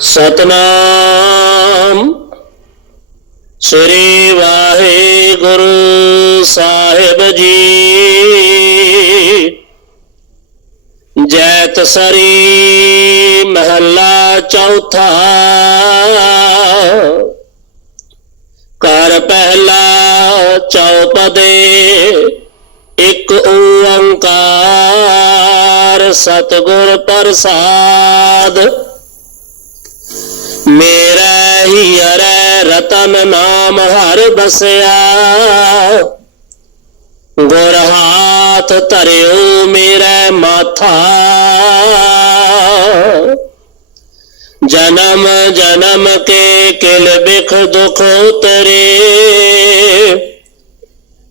सतनाम। श्री वाहे गुरु साहेब जी। जैत सरी महला चौथा। कर पहला चौपदे, एक ओंकार। सतगुर प्रसाद। मेरा ही अरे रतन नाम हर बसया। गुर हाथ तर मेरे माथा। जन्म जन्म के किल बिख दुख उतरे।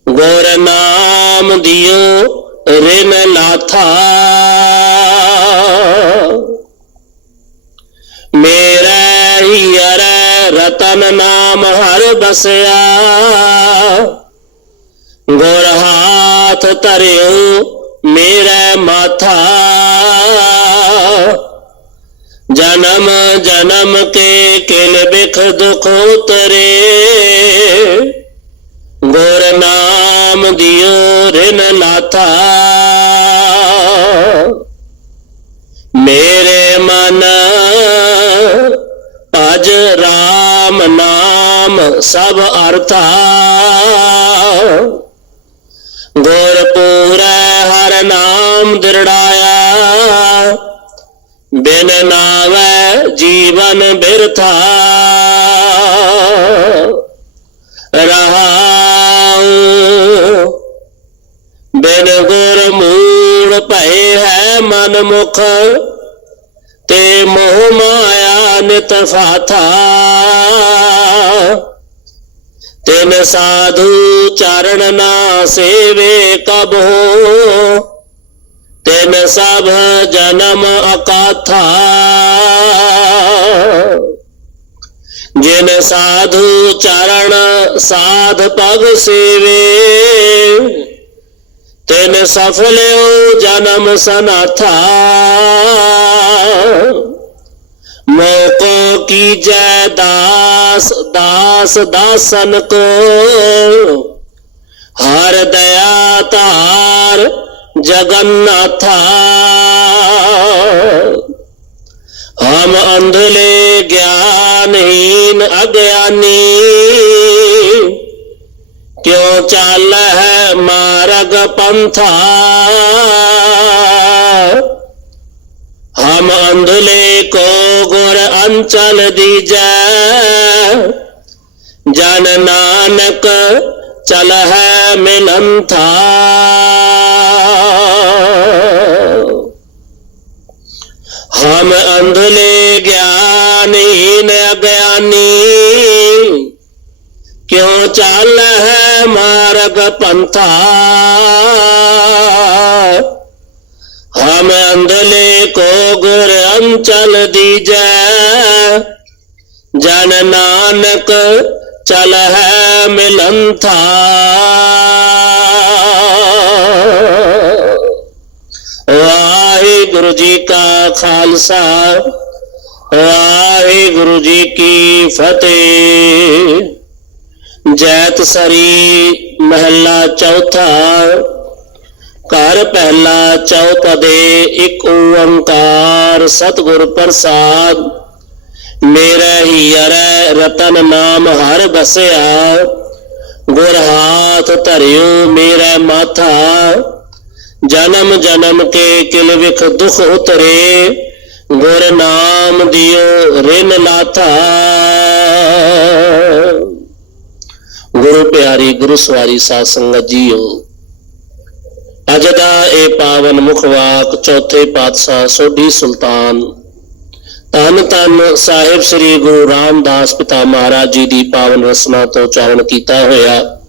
गुर नाम दियो ऋण नाथा। मेरा रतन नाम हर बसया। गोर हाथ धरियो मेरे माथा। जन्म जन्म के किल बिख दुख उतरे। गोर नाम दियो रिन नाथा। मेरे नाम सब अर्था। गोरपुर हर नाम दृढ़ाया। बिन नाम जीवन बिरथा। रहा बिन गुर मूड़ पे है मन मुख ते मोह माया तफा था तेन साधु चरण ना सेवे कब। हो तेन सब जन्म अकाथा। जिन साधु चरण साध पग सेवे, तेन सफल जन्म सनाथा। मैं को की जय दास दास दासन को। हर दया तार जगन्नाथ। हम अंधले ज्ञानहीन अज्ञानी। क्यों चाल है मार्ग पंथा? हम अंधले को चल दी जा जन नानक चल है मिलन था। हम अंधले ज्ञानहीन अज्ञानी क्यों चल है मार्ग पंथा? हम अंधले को चल दीज जन नानक चल है मिलन था वाहे गुरु जी का खालसा वाहे गुरु जी की फतेह जैत सरी महला चौथा ਘਰ ਪਹਿਲਾ ਚੌਪਦੇ ਇੱਕ ਓੰਕਾਰ ਸਤਿਗੁਰ ਪ੍ਰਸਾਦ ਮੇਰਾ ਹੀ ਅਰੈ ਰਤਨ ਨਾਮ ਹਰ ਬਸਿਆ ਗੁਰ ਹਾਥ ਧਰਿਓ ਮੇਰਾ ਮਾਥਾ ਜਨਮ ਜਨਮ ਕੇ ਕਿਲ ਵਿਖ ਦੁਖ ਉਤਰੇ ਗੁਰ ਨਾਮ ਦਿਓ ਰਿਨ ਲਾਥਾ ਗੁਰੂ ਪਿਆਰੀ ਗੁਰੂ ਸਵਾਰੀ ਸਾਧ ਸੰਗਤ ਜੀਓ ਅੱਜ ਦਾ ਇਹ ਪਾਵਨ ਮੁਖਵਾਕ ਚੌਥੇ ਪਾਤਸ਼ਾਹ ਸੋਢੀ ਸੁਲਤਾਨ। ਧੰਨ ਧੰਨ ਸਾਹਿਬ ਸ੍ਰੀ ਗੁਰੂ ਰਾਮਦਾਸ ਪਿਤਾ ਮਹਾਰਾਜ ਜੀ ਦੀ ਪਾਵਨ ਰਸਨਾ ਤੋਂ ਉਚਾਰਨ ਕੀਤਾ ਹੋਇਆ।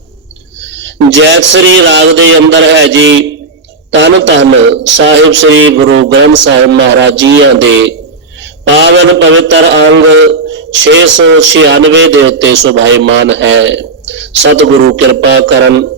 ਜੈਤ ਸ੍ਰੀ ਰਾਗ ਦੇ ਅੰਦਰ ਹੈ ਜੀ, ਧੰਨ ਧੰਨ ਸਾਹਿਬ ਸ੍ਰੀ ਗੁਰੂ ਗ੍ਰੰਥ ਸਾਹਿਬ ਮਹਾਰਾਜ ਜੀਆਂ ਦੇ। ਪਾਵਨ ਪਵਿੱਤਰ ਅੰਗ 696 ਦੇ ਉੱਤੇ ਸੁਭਾਈਮਾਨ ਹੈ। ਸਤਿਗੁਰੂ ਕਿਰਪਾ ਕਰਨ